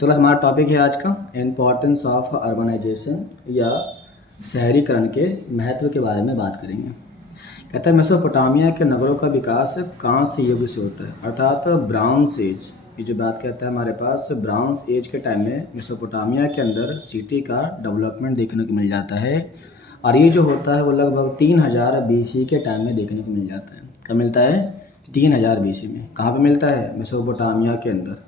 तो हमारा टॉपिक है आज का इम्पोर्टेंस ऑफ अर्बनाइजेशन या शहरीकरण के महत्व के बारे में बात करेंगे। कहता है मेसोपोटामिया के नगरों का विकास कांस्य युग से होता है, अर्थात ब्राउन्स एज। ये जो बात कहता है हमारे पास ब्राउन्स एज के टाइम में मेसोपोटामिया के अंदर सिटी का डेवलपमेंट देखने को मिल जाता है, और ये जो होता है वो लगभग 3000 BC के टाइम में देखने को मिल जाता है। कब मिलता है? 3000 BC में। कहाँ पे मिलता है? मेसोपोटामिया के अंदर।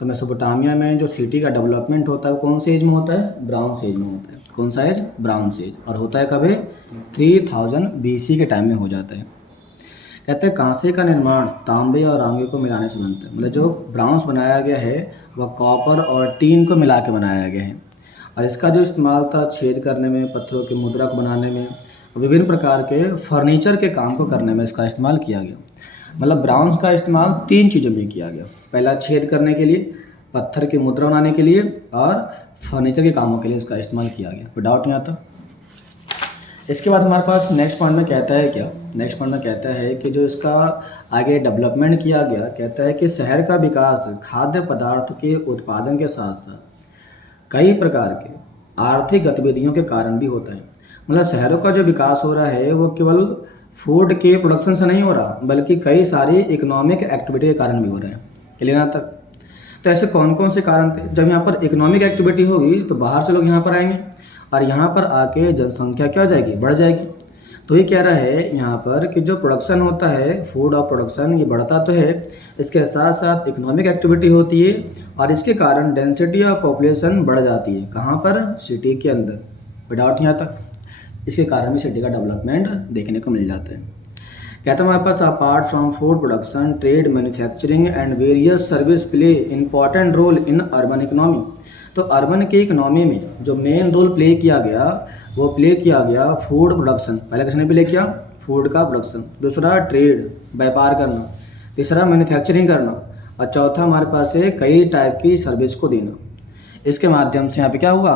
तो मेसोपोटामिया में जो सिटी का डेवलपमेंट होता है वो कौन से एज में होता है? ब्राउन्स एज में होता है। कौन सा एज? Browns as. और होता है कभी 3000 BC के टाइम में हो जाता है। कहते हैं कांसे का निर्माण तांबे और आंगे को मिलाने से बनता है। मतलब जो ब्राउन्स बनाया गया है वह कॉपर और टीन को मिला के बनाया गया है, और इसका जो इस्तेमाल था छेद करने में, पत्थरों के मुद्रक बनाने में, विभिन्न प्रकार के फर्नीचर के काम को करने में इसका इस्तेमाल किया गया। मतलब ब्राउन्स का इस्तेमाल 3 चीज़ों में किया गया। पहला छेद करने के लिए, पत्थर की मुद्रा बनाने के लिए, और फर्नीचर के कामों के लिए इसका इस्तेमाल किया गया। कोई डाउट नहीं आता? इसके बाद हमारे पास नेक्स्ट पॉइंट में कहता है क्या? नेक्स्ट पॉइंट में कहता है कि जो इसका आगे डेवलपमेंट किया गया, कहता है कि शहर का विकास खाद्य पदार्थ के उत्पादन के साथ साथ कई प्रकार के आर्थिक गतिविधियों के कारण भी होता है। मतलब शहरों का जो विकास हो रहा है वो केवल फूड के प्रोडक्शन से नहीं हो रहा, बल्कि कई सारी इकोनॉमिक एक्टिविटी के कारण भी हो रहा है। क्लियर यहाँ तक? तो ऐसे कौन कौन से कारण थे? जब यहाँ पर इकोनॉमिक एक्टिविटी होगी तो बाहर से लोग यहाँ पर आएंगे, और यहाँ पर आके जनसंख्या क्या हो जाएगी? बढ़ जाएगी। तो ये कह रहा है यहाँ पर कि जो प्रोडक्शन होता है, फूड और प्रोडक्शन, ये बढ़ता तो है, इसके साथ साथ इकोनॉमिक एक्टिविटी होती है, और इसके कारण डेंसिटी ऑफ पॉपुलेशन बढ़ जाती है। कहाँ पर? सिटी के अंदर। विदाउट यहाँ तक इसके कारण भी सिटी का डेवलपमेंट देखने को मिल जाता है। कहता है हमारे पास apart from food production, trade, manufacturing and various service play important role in urban economy. तो अर्बन की इकोनॉमी में जो मेन रोल प्ले किया गया वो प्ले किया गया फूड प्रोडक्शन। पहले किसने प्ले किया? फूड का प्रोडक्शन। दूसरा ट्रेड, व्यापार करना। तीसरा मैन्युफैक्चरिंग करना। और चौथा हमारे पास है कई टाइप की सर्विस को देना। इसके माध्यम से यहाँ पे क्या हुआ?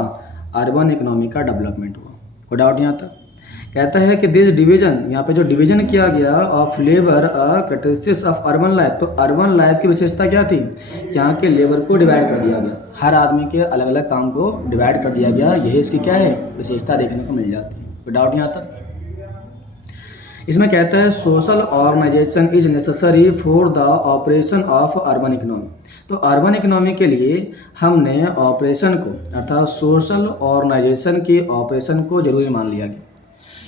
अर्बन इकोनॉमी का डेवलपमेंट हुआ। कोई डाउट यहाँ तक? कहता है कि दिस डिवीजन, यहाँ पे जो डिवीजन किया गया of labour characteristics of urban life. तो अर्बन लाइफ की विशेषता क्या थी? यहाँ के लेबर को डिवाइड कर दिया गया, हर आदमी के अलग अलग काम को डिवाइड कर दिया गया। यही इसकी क्या है? विशेषता देखने को मिल जाती है। कोई डाउट यहाँ तक? इसमें कहता है social organisation is necessary for the operation of urban economy. तो अर्बन इकोनॉमी के लिए हमने ऑपरेशन को, अर्थात सोशल ऑर्गेनाइजेशन के ऑपरेशन को जरूरी मान लिया गया।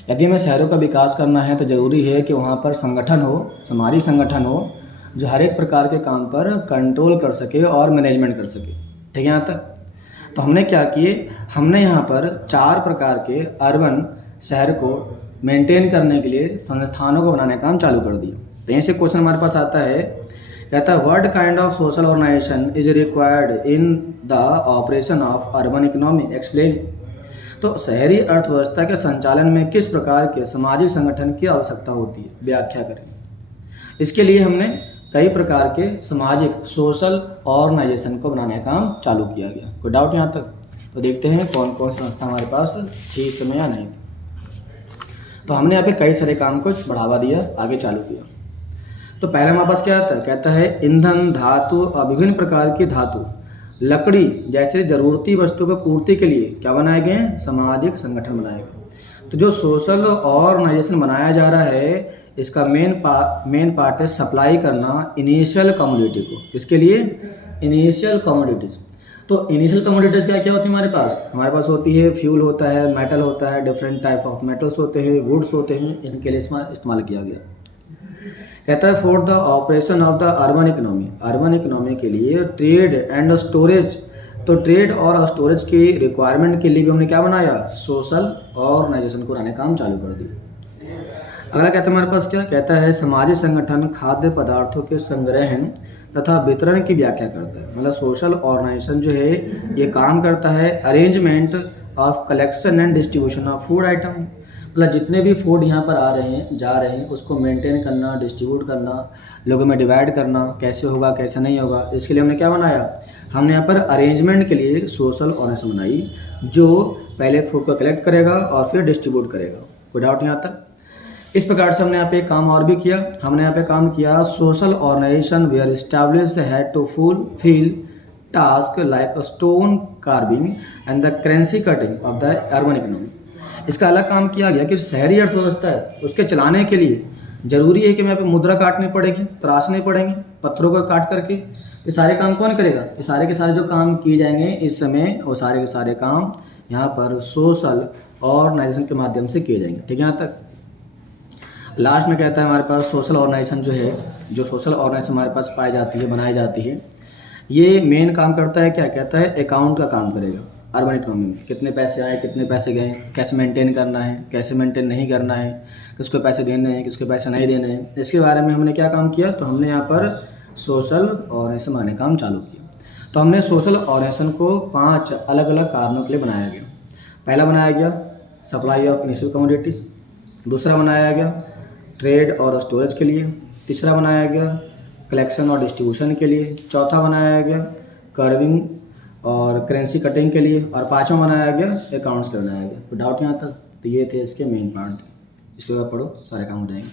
यदि हमें शहरों का विकास करना है तो ज़रूरी है कि वहाँ पर संगठन हो, सामाजिक संगठन हो, जो हर एक प्रकार के काम पर कंट्रोल कर सके और मैनेजमेंट कर सके। ठीक है यहाँ तक? तो हमने क्या किए? हमने यहाँ पर 4 प्रकार के अर्बन शहर को मेंटेन करने के लिए संस्थानों को बनाने का काम चालू कर दिया। तो यहीं से क्वेश्चन हमारे पास आता है, कहता है what kind of social organisation is required in the operation of urban economy, explain. तो शहरी अर्थव्यवस्था के संचालन में किस प्रकार के सामाजिक संगठन की आवश्यकता होती है, व्याख्या करें। इसके लिए हमने कई प्रकार के सामाजिक सोशल ऑर्गेनाइजेशन को बनाने का काम चालू किया गया। कोई डाउट यहाँ तक? तो देखते हैं कौन कौन सी संस्था हमारे पास थी इस समय या नहीं। तो हमने यहाँ पे कई सारे काम को बढ़ावा दिया, आगे चालू किया। तो पहले हमारे पास क्या आता है? कहता है ईंधन, धातु और विभिन्न प्रकार की धातु, लकड़ी जैसे ज़रूरती वस्तु की पूर्ति के लिए क्या बनाए गए हैं? सामाजिक संगठन बनाए गए। तो जो सोशल ऑर्गेनाइजेशन बनाया जा रहा है, इसका मेन पार्ट है सप्लाई करना इनिशियल कमोडिटी को। किसके लिए? Initial commodities. तो इनिशियल कमोडिटीज़ क्या क्या होती है हमारे पास? हमारे पास होती है फ्यूल होता है, मेटल होता है, डिफरेंट टाइप ऑफ मेटल्स होते हैं, वुड्स होते हैं, इनके लिए इस्तेमाल किया गया। कहता है for the operation of the urban economy, urban economy के लिए ट्रेड एंड स्टोरेज। तो ट्रेड और स्टोरेज की रिक्वायरमेंट के लिए भी हमने क्या बनाया? सोशल ऑर्गेनाइजेशन को बनाने का काम चालू कर दिया। अगला कहता है हमारे पास क्या? कहता है सामाजिक संगठन खाद्य पदार्थों के संग्रहण तथा वितरण की व्याख्या करता है। मतलब सोशल ऑर्गेनाइजेशन जो है ये काम करता है arrangement of collection and distribution of food item. मतलब जितने भी फूड यहाँ पर आ रहे हैं, जा रहे हैं, उसको मेंटेन करना, डिस्ट्रीब्यूट करना, लोगों में डिवाइड करना, कैसे होगा कैसे नहीं होगा, इसके लिए हमने क्या बनाया? हमने यहाँ पर अरेंजमेंट के लिए सोशल ऑर्गेनाइजेशन बनाई, जो पहले फूड को कलेक्ट करेगा और फिर डिस्ट्रीब्यूट करेगा। कोई डाउट यहाँ तक? इस प्रकार से हमने यहाँ पे काम और भी किया। हमने यहाँ पे काम किया social organisation were established had to fulfil task like stone carving and the currency cutting of the urban economy. इसका अलग काम किया गया कि शहरी अर्थव्यवस्था है उसके चलाने के लिए ज़रूरी है कि मैं पे मुद्रा काटनी पड़ेगी, तराशने पड़ेंगे, पत्थरों को काट करके। ये सारे काम कौन करेगा? ये सारे के सारे जो काम किए जाएंगे इस समय, वो सारे के सारे काम यहाँ पर सोशल ऑर्गेनाइजेशन के माध्यम से किए जाएंगे। ठीक है, यहाँ तक। लास्ट में कहता है हमारे पास सोशल ऑर्गेनाइजेशन जो है, जो सोशल ऑर्गेनाइजेशन हमारे पास पाई जाती है, बनाई जाती है, ये मेन काम करता है क्या? कहता है अकाउंट का काम करेगा। अर्बन इकोनॉमी में कितने पैसे आए, कितने पैसे गए, कैसे मेंटेन करना है, कैसे मेंटेन नहीं करना है, किसको पैसे देने हैं, किसको पैसे नहीं देने हैं, इसके बारे में हमने क्या काम किया? तो हमने यहाँ पर सोशल ऑर्गेनाइजेशन बनाने काम चालू किया। तो हमने सोशल ऑर्गेनाइजेशन को 5 अलग अलग कारणों के लिए बनाया गया। पहला बनाया गया सप्लाई ऑफ इनिशियल कमोडिटी, दूसरा बनाया गया ट्रेड और स्टोरेज के लिए, तीसरा बनाया गया कलेक्शन और डिस्ट्रीब्यूशन के लिए, चौथा बनाया गया कर्विंग और करेंसी कटिंग के लिए, और पाँचवा बनाया गया अकाउंट्स के बनाया गया। तो डाउट यहाँ तक? तो ये थे इसके मेन पार्ट। इसके बाद पढ़ो, सारे काम हो जाएंगे।